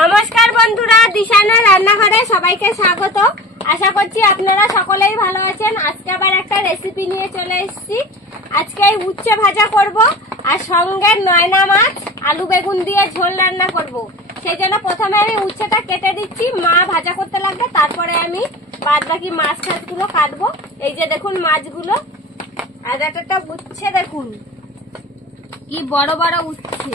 নমস্কার বন্ধুরা, দিশানা রান্নাঘরে সবাইকে স্বাগত। আশা করছি আপনারা সকলেই ভালো আছেন। আজকে আবার একটা রেসিপি নিয়ে চলে এসেছি। আজকে উচ্ছে ভাজা করব আর সঙ্গে নয়না মাছ আলু বেগুন দিয়ে ঝোল রান্না করব। সেই জন্য প্রথমে আমি উচ্ছেটা কেটে দিচ্ছি, মা ভাজা করতে লাগবে, তারপরে আমি বাদ বাকি মাছ টাছগুলো কাটবো। এই যে দেখুন মাছগুলো, আর একটা উচ্ছে দেখুন কি বড় বড় উচ্ছে।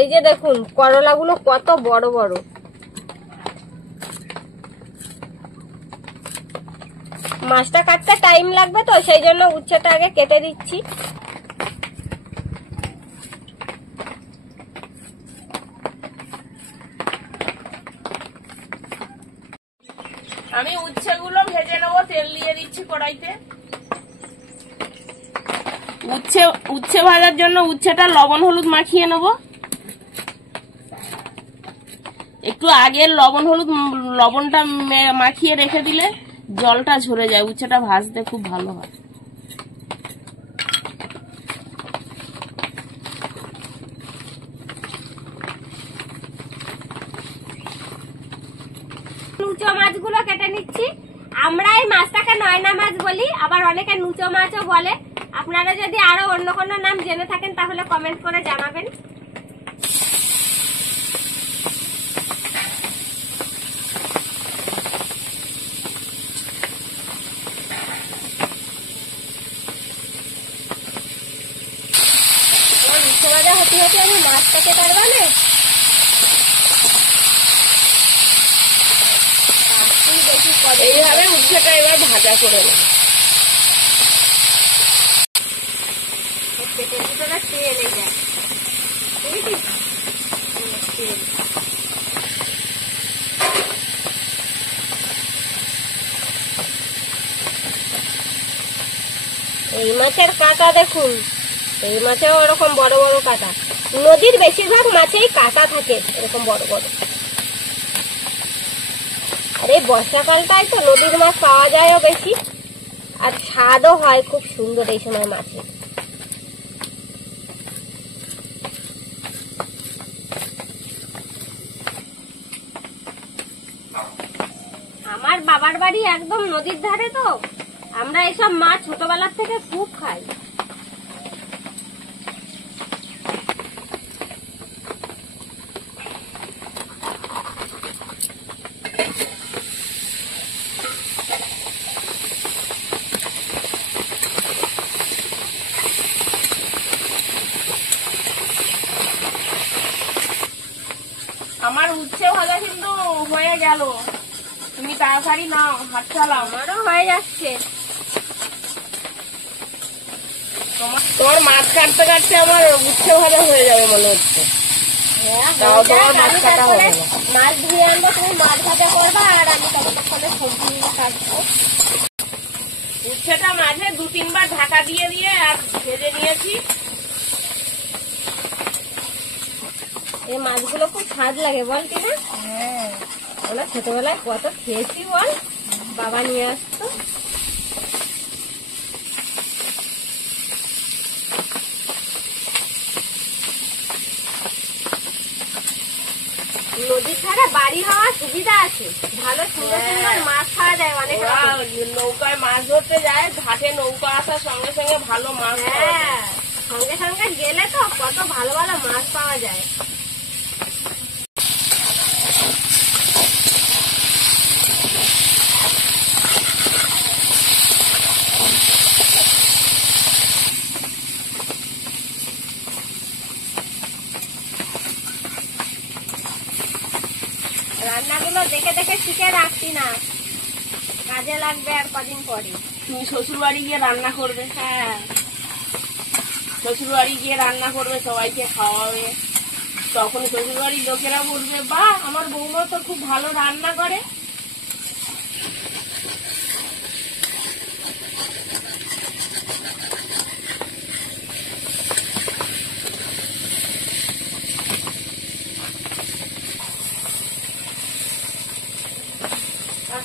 এই যে দেখুন করলাগুলো কত বড় বড়। মাছটা কাটতে টাইম লাগবে তো সেই জন্য উচ্ছেটা আগে কেটে দিচ্ছি। আমি উচ্ছেগুলো ভেজে নেবো, তেল দিয়ে দিচ্ছি কড়াইতে। উচ্ছে ভাজার জন্য উচ্ছেটা লবণ হলুদ মাখিয়ে নেবো। একটু আগে লবণটা মাখিয়ে রেখে দিলে জলটা ঝরে যায়, উচ্ছেটা ভাজতে খুব ভালো হয়। নুচো মাছগুলো কেটে নিচ্ছি। আমরা এই মাছটাকে নয়না মাছ বলি, আবার অনেকে নুচো মাছও বলে। আপনারা যদি আরো অন্য কোনো নাম জেনে থাকেন তাহলে কমেন্ট করে জানাবেন। উচ্ছে ভাজা হতে হতে আমি মাছটাকে পারবা না। এইভাবে উচ্ছেটা এবার ভাজা করে নেব। পেটের ভিতরে তেল এই যায়, তেল। এই মাছের কাঁটা দেখুন, এই মাছেও ওরকম বড় বড় কাঁটা। নদীর বেশিরভাগ মাছেই কাঁটা থাকে এরকম বড় বড়। আর এই বর্ষাকালটায় তো নদীর মাছ পাওয়া যায়ও বেশি, আর স্বাদও হয় খুব সুন্দর এই সময় মাছে। আমার বাবার বাড়ি একদম নদীর ধারে, তো আমরা এসব মাছ ছোটবেলার থেকে খুব খাই। আমার উচ্ছে ভাজা কিন্তু হয়ে গেল, তুমি তাড়াতাড়ি নাও, হাত চালাও। আমারও হয়ে যাচ্ছে। তোমার মাছ কাটতে কাটতে আমার উচ্ছে ভাজা হয়ে যাবে মনে হচ্ছে। মাছ ধুয়ে আনবো, তুমি মাছ ভাজা করবা আর আমি ততক্ষণে সবজি কাটবো। উচ্ছেটা মাঝে 2-3 বার ঢাকা দিয়ে দিয়ে আর ভেজে নিয়েছি। এই মাছগুলো খুব স্বাদ লাগে বল কিনা? হ্যাঁ, আমরা ছোটবেলায় কত খেয়েছি বল, বাবা নিয়ে আসতো। নদী ছাড়া বাড়ি হওয়ার সুবিধা আছে, ভালো সুন্দর সুন্দর মাছ খাওয়া যায় অনেক রকম। নৌকায় মাছ ধরতে যায়, ঘাটে নৌকা আসার সঙ্গে সঙ্গে ভালো মাছ পাওয়া যায়। হ্যাঁ, সঙ্গে সঙ্গে গেলে তো কত ভালো ভালো মাছ পাওয়া যায়। রান্নাগুলো দেখে দেখে শিখে রাখছি না, কাজে লাগবে আর কদিন পরে। তুমি শ্বশুর বাড়ি গিয়ে রান্না করবে? হ্যাঁ, শ্বশুর বাড়ি গিয়ে রান্না করবে, সবাইকে খাওয়াবে, তখন শ্বশুর বাড়ির লোকেরা বলবে বাহ, আমার বৌমা তো খুব ভালো রান্না করে।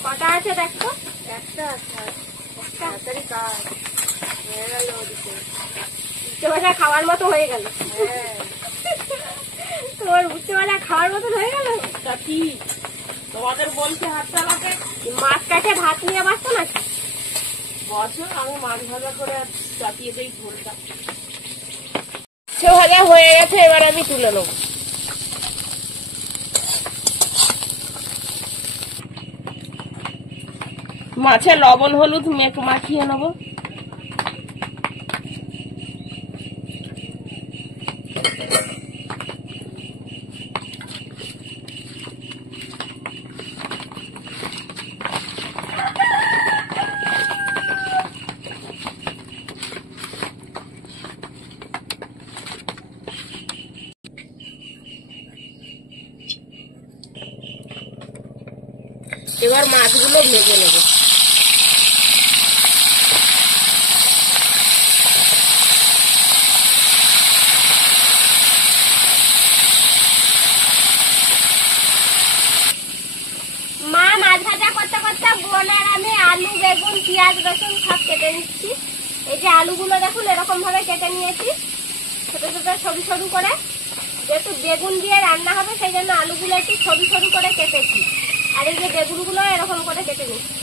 কটা আছে দেখো, তাড়াতাড়ি কাজ হয়ে গেল ওদিকে। উচ্ছে ভাজা খাওয়ার মতো হয়ে গেল। হ্যাঁ তোমার উচ্ছে ভাজা খাওয়ার মতো হয়ে গেল। তা কি তোমাদের বলছে হাত চালাতে? মাছ কাছে ভাত নিয়ে বাসতো নাকি? বছর আমি মাছ ভাজা করে চাপিয়ে দিই ঝোলটা। উচ্ছে ভাজা হয়ে গেছে, এবার আমি তুলে নেব। মাছে লবণ হলুদ মাখিয়ে নেব। এবার মাছগুলো ভেজে নেব। মা মাছ ভাজা করতে করতে বোন আর আমি আলু বেগুন পেঁয়াজ রসুন সব কেটে নিচ্ছি। এই যে আলুগুলো দেখুন এরকম ভাবে কেটে নিয়েছি ছোট ছোট সরু সরু করে। যেহেতু বেগুন দিয়ে রান্না হবে সেই জন্য আলুগুলো একটু সরু সরু করে কেটেছি। আর এই যে বেগুনগুলো এরকম করে কেটে নিচ্ছি।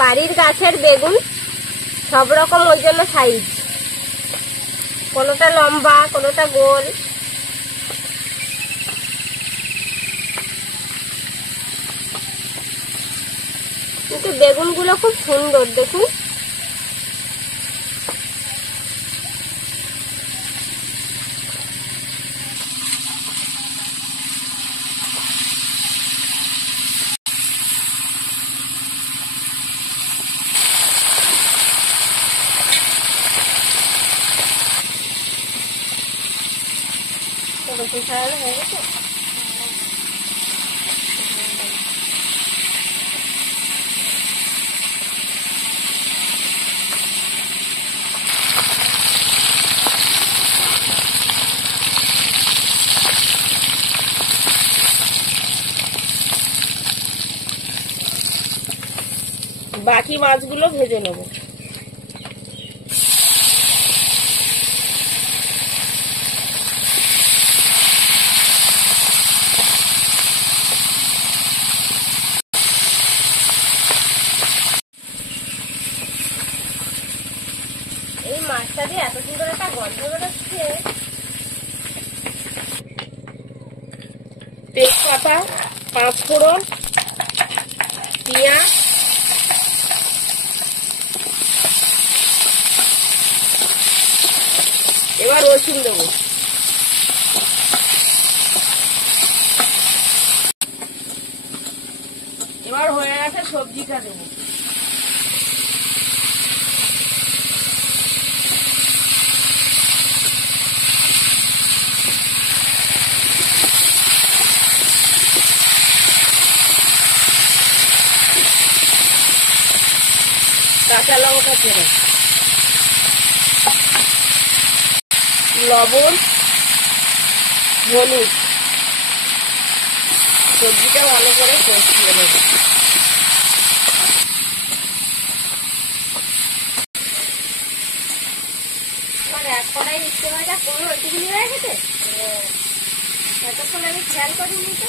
বাড়ির গাছের বেগুন সব রকম, ওই জন্য সাইজ, কোনোটা লম্বা কোনোটা গোল। কিন্তু বেগুনগুলো খুব সুন্দর দেখুন। রসুন ছাড়ানো হয়ে গেছে। বাকি মাছগুলো ভেজে নেব। এই মাছটা দিয়ে এত সুন্দর একটা গন্ধ বেরোচ্ছে। তেজপাতা, পাঁচফোড়ন, পেঁয়াজ, এবার রসুন দেবো। এবার হয়ে গেছে, সবজিটা দেবো। কাঁচা লঙ্কা ছেড়ে, লবণ, হলুদ, সবজিটা ভালো করে কষিয়ে নেব। আমার এক কড়াই উচ্ছে ভাজা কোনো ওইটুকুনি হয়ে গেছে। এতক্ষণ আমি খেয়াল করিনি তো।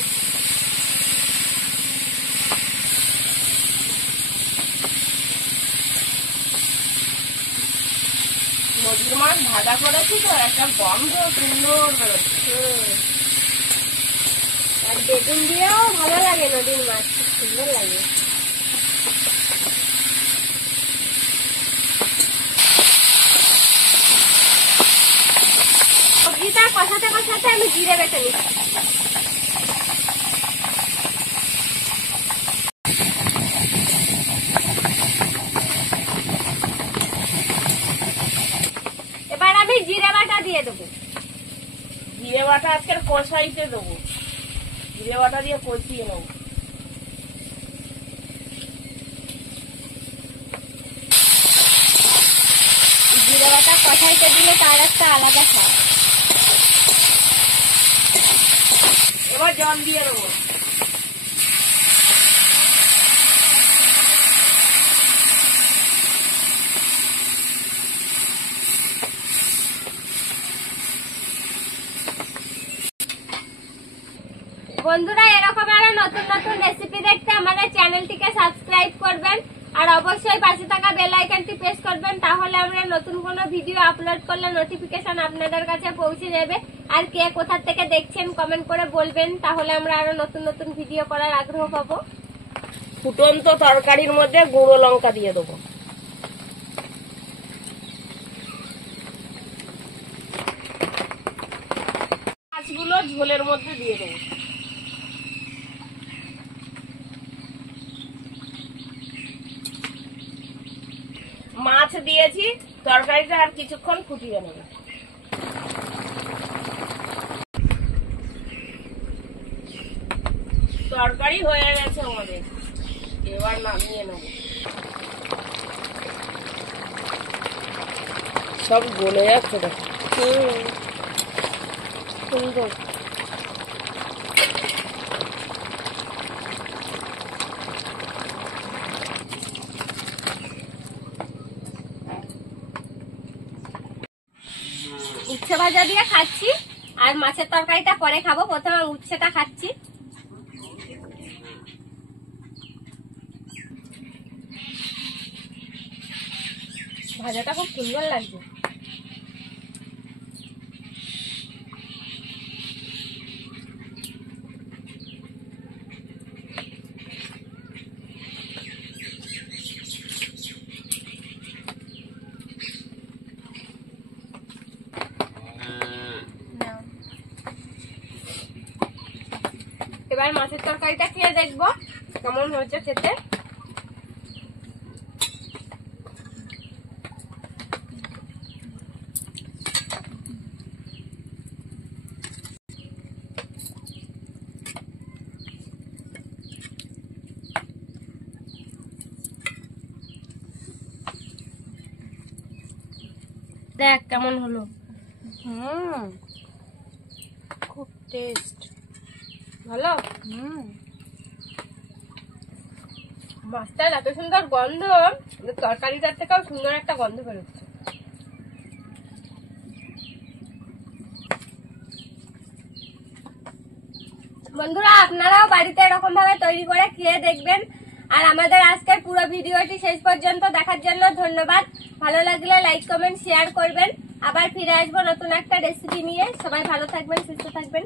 নদীর মাছ ভাজা করেছি তো একটা গন্ধ সুন্দর বেরোচ্ছে। আর বেগুন দিয়েও ভালো লাগে, নদীর মাছ খুব সুন্দর লাগে। সবজিটা কষাতে কষাতে আমি জিরে বেটে নিচ্ছি। এবার আমি জিরে বাটা দিয়ে দেবো। জিরে বাটা আজকে কষাইতে দেবো, জিরে বাটা দিয়ে কষিয়ে নেবো। জিরে বাটা কষাইতে দিলে তার একটা আলাদা স্বাদ। এবার জল দিয়ে দেবো। বন্ধুরা এরকম আরো নতুন নতুন রেসিপি দেখতে আমাদের চ্যানেলটিকে সাবস্ক্রাইব করবেন আর অবশ্যই পাশে থাকা বেল আইকনটি প্রেস করবেন, তাহলে আমরা নতুন কোনো ভিডিও আপলোড করলে নোটিফিকেশন আপনাদের কাছে পৌঁছে যাবে। আর কে কোথা থেকে দেখছেন কমেন্ট করে বলবেন, তাহলে আমরা আরো নতুন নতুন ভিডিও করার আগ্রহ পাবো। ফুটন্ত তরকারির মধ্যে গুঁড়ো লঙ্কা দিয়ে দেবো। মাছগুলো ঝোলের মধ্যে দিয়ে দেবো। মাছ দিয়েছি, তরকারিটা আর কিছুক্ষণ ফুটিয়ে নেব। তরকারি হয়ে গেছে আমাদের, এবার নামিয়ে নেব। সব গলে যাচ্ছে দেখো। সুন্দর। উচ্ছে ভাজা দিয়ে খাচ্ছি আর মাছের তরকারিটা পরে খাবো, প্রথমে উচ্ছেটা খাচ্ছি। ভাজাটা খুব সুন্দর লাগছে। এবার মাছের তরকারিটা খেয়ে দেখবো কেমন হয়েছে খেতে। দেখ কেমন হলো। খুব টেস্ট ভালো। মাছটার এত সুন্দর গন্ধ, তরকারিটার থেকেও সুন্দর একটা গন্ধ বেরোচ্ছে। বন্ধুরা আপনারাও বাড়িতে এরকম ভাবে তৈরি করে খেয়ে দেখবেন। আর আমাদের আজকের পুরো ভিডিওটি শেষ পর্যন্ত দেখার জন্য ধন্যবাদ। ভালো লাগলে লাইক কমেন্ট শেয়ার করবেন। আবার ফিরে আসবো নতুন একটা রেসিপি নিয়ে। সবাই ভালো থাকবেন, সুস্থ থাকবেন।